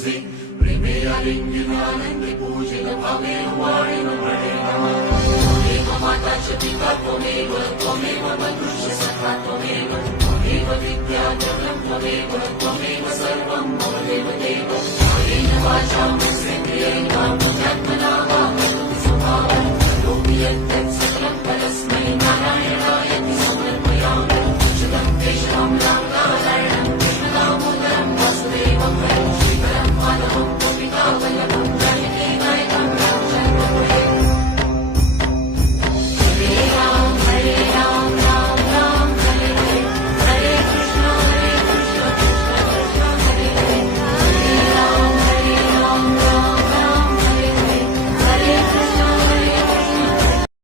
तुझे प्रेमे आलिंगनानंदे पूजित भावे वाळिन प्रणय नमः त्वमेव माता च पिता त्वमेव बन्धुश्च सखा त्वमेव विद्या जगं त्वमेव सर्वं मम देवदेव कायेन वाचा मनसेन्द्रियेण बुद्ध्यात्मना वा स्वभावं करोमि यत्